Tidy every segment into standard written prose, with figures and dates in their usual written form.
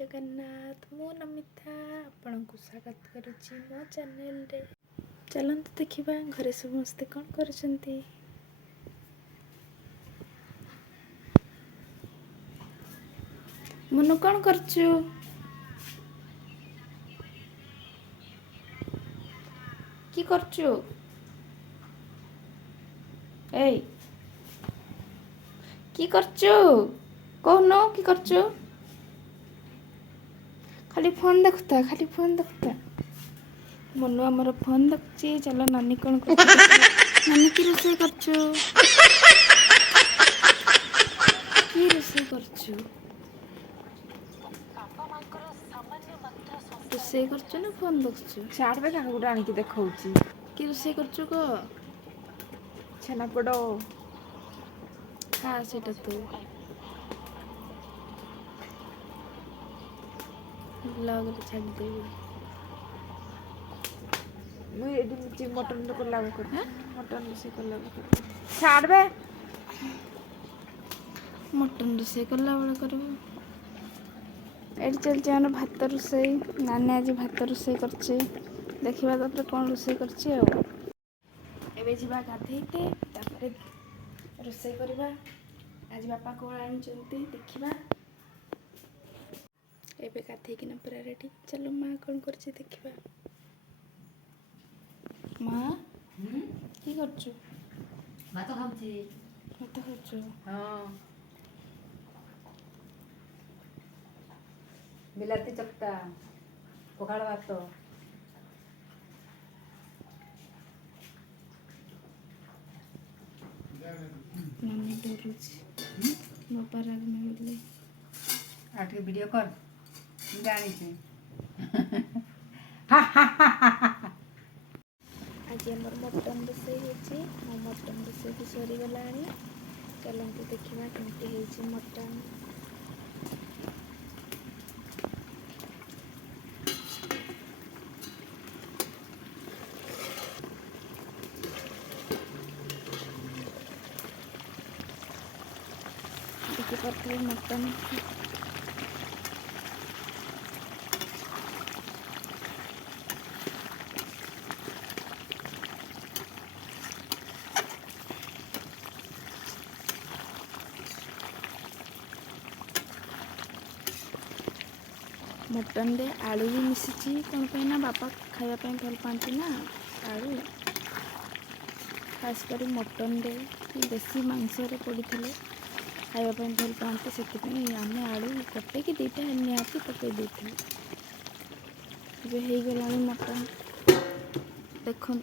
जगन्नाथ मु नमिता आपणको स्वागत करुच्ची मो चैनल रे। चलते देखिबा घरे समस्ते कौन करछंती। मुनु कौन करछु की करछु ए की करछु कहनो की करछु खाली फोन देखता मनु आमर फोन देखुची। चलो नानी कौन कर नानी की रोषेई करछु की रोषेई करछु रोषेई करछु ना फोन देखुछु छाड़बे का गोटे आनिकी देखौची की रोषेई करछु को छेनापोड़ खा सेटा तू ब्लॉग रे छाड़ देबी मुई एडी मटन रो कोला कर मटन से कोला कर छाड़बे मटन रोषेई कला बेला करबो। एटी चलचे आन भात रोषेई नानी आज भात रोषेई करछे देखिबा तापर कोन रोषेई करछे आ एबे जिबा गाधेइते तापर रोषेई करबा। आज बापा को आनचंती देखिबा एबे गाधेइ किना पूरा रेडी। चलो माँ कौन करछे देखिबा। माँ की करछु भात खाऊची भात खाछु हाँ बिलाती चपटा पखाड़ भात नानी डरुची बापा राग में बोले आठ के वीडियो कर जानी छी आज आमर मटन रोषेई होची मो मटन रोषेई भी सरी गलानी। चलते देखिबा केमती हेची मटन। देखि पारथि मटन मटन रे आलू भी मिसिची कौन पे ना बापा खाया पे भल पाती ना आलू खास कर मटन रे देसी मांस रे पड़ी थे खाया पे भल पाती से आम आलू कटे कि दीटा निहाती पकई देते हो गला मटन देखो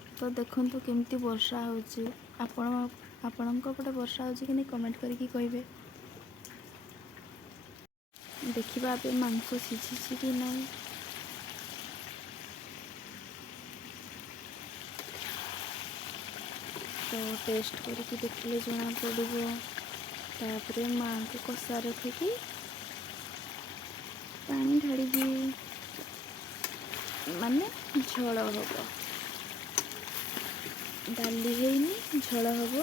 तो केमती वर्षा होची आपण पटे वर्षा होची कि नहीं कमेंट करके कहिबे। देखिबा अब मांस सिझी कि नहीं तो टेस्ट करके देखले जना पड़ो। तापर माँ को कषा रखिकी पानी ढाड़ी माने झोल हम डाली है झोल हम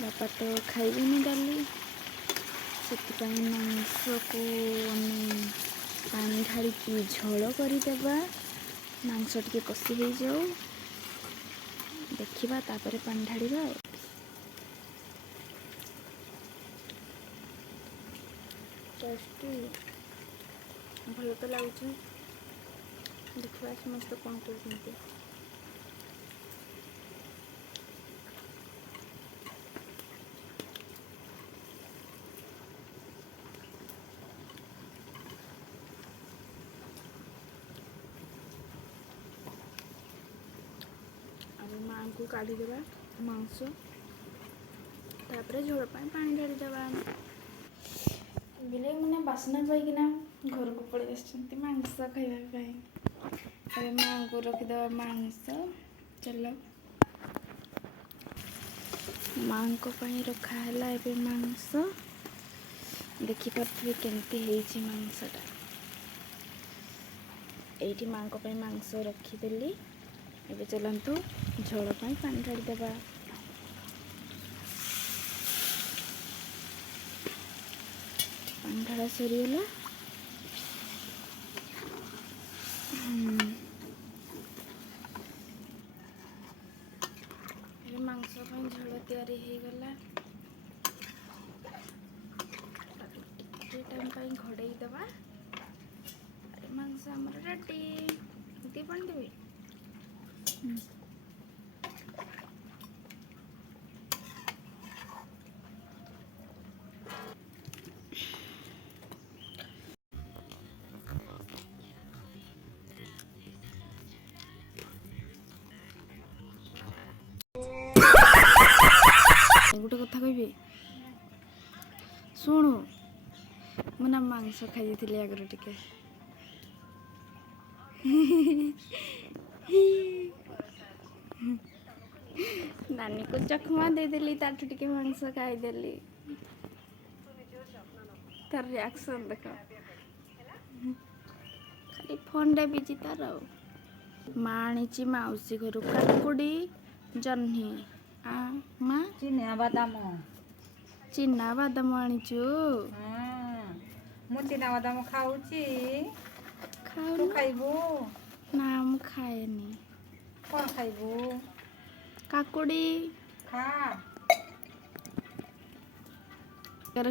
बापा तो खाइबेनी डाली से मांस को पानी ढाड़ी झोल करदेबा मांस टे कषि हो जाऊ देखिबा तापर पानी ढाड़ीबा। टेस्टी भल तो लगुच देखा समस्त कौन कर माँ को काढ़ीदेवा मांस तापर झोल पानी ढाड़ीदेवा बिले मैंने बासना पाइकिना घर को पड़े मांस खाइबा अरे माँ को रखीदेवा मांस। चलो माँ को पाई रखाला ए मांस देखिपे केमती है मांसटा ये माँ को मांस रखीदेली। एबे चलतु झोल पानी ढाड़ीदेवा पानी ढाड़ा सरीगला ମାଂସ ପାଇଁ ଝୋଳ ତିଆରି ହେଇଗଲା। ଟିକେ ଟାଇମ୍ ପାଇଁ ଘୋଡ଼େଇ ଦେବା। ମାଂସ ଆମର ରେଡି। ଏତିକି ପାଣି ଦେବି। ଗୋଟେ କଥା କହିବି, ଶୁଣୁ, ମୁଁ ନା ମାଂସ ଖାଇ ଦେଇଥିଲି ଆଗରୁ ଟିକେ। ନାନୀକୁ ଚଖମା ଦେଇଦେଲି, ତାଠୁ ଟିକେ ମାଂସ ଖାଇଦେଲି। ତାର ରିଆକ୍ସନ୍ ଦେଖ, ଖାଲି ଫୋନ୍ରେ ବିଜି ତାର। ମା ଆଣିଛି ମାଉସୀ ଘରୁ କାକୁଡ଼ି, ଜହ୍ନି। ମା ଚିନିଆ ବାଦାମ। ଚିନା ବାଦାମ ଆଣିଛୁ? ମୁଁ ଚିନା ବାଦାମ ଖାଉଛି। ତୁ ଖାଉନୁ? ଖାଇବୁ? ନା ମୁଁ ଖାଏନି। କ'ଣ ଖାଇବୁ? କାକୁଡ଼ି। ଖା।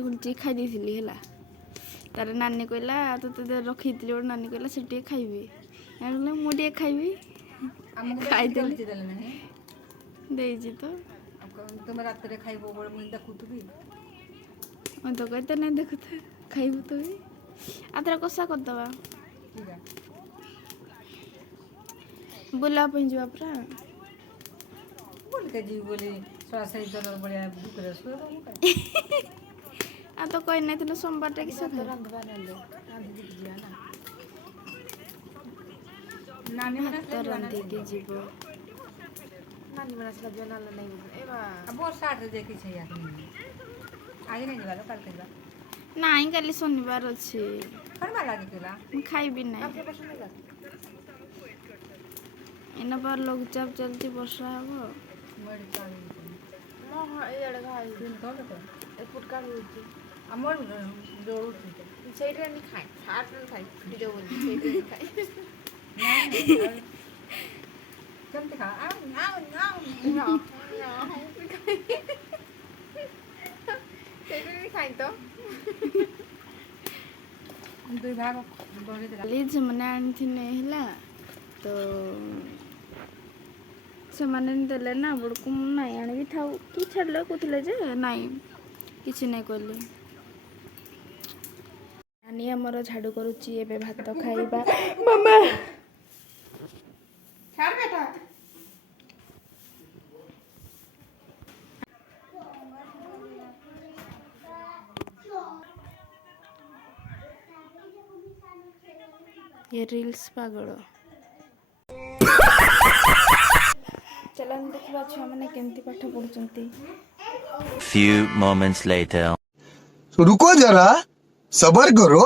ଘୁଞ୍ଚି ଖାଇ ଦେଇଥିଲି ହେଲା। ତାର ନାନୀ କହିଲା ତୋତେ ରଖିଥିଲି ଗୋଟେ, ନାନୀ କହିଲା ସେ ଟିକେ ଖାଇବି। କହିଲା ମୁଁ ଟିକେ ଖାଇବି। ଖାଇଦେଲି। ଦେଇଛି ତ। ତୁମେ ରାତିରେ ଖାଇବ ବୋଲେ ମୁଁ ଦେଖୁଥିବି। ମୁଁ ତ କହିତେ ନାଇଁ ଦେଖୁଥା, ଖାଇବୁ ତ ବି। ଆଉ ଥରେ କଷା କରିଦେବା। ବୁଲିବା ପାଇଁ ଯିବା ପୁରା। ବୁଲିତେ ଯିବି ବୋଲି ସହିତ ଭଳିଆ ବୁକରେ ଆଉ ତ କହିନାଇଥିଲୁ ସୋମବାରଟା କିସ ଖାଇବା। ଭାତ ରାନ୍ଧିକି ଯିବ। ନାଇଁ କାଲି ଶନିବାର ଅଛି। ମୁଁ ଖାଇବି ନାହିଁ। ଏଇନା ବା ଲଘୁଚାପ ଚାଲିଛି, ବର୍ଷା ହବ। କେମିତି ଖା? ଦୁଇ ଭାଗ କାଲି ସେମାନେ ଆଣିଥିଲେ ହେଲା, ତ ସେମାନେ ଦେଲେ ନା ବେଳକୁ ମୁଁ ନାଇଁ ଆଣିବି ଥାଉ କି ଛାଡ଼ିଲେ କହୁଥିଲେ ଯେ ନାଇଁ କିଛି ନାଇଁ କହିଲେ। ନାନୀ ଆମର ଝାଡ଼ୁ କରୁଛି, ଏବେ ଭାତ ଖାଇବା। ମାମା ये रील्स पागल। चलन देखिबा छुआ माने केमती पाठ पढुचंती। Few moments later. रुको जरा, सबर करो।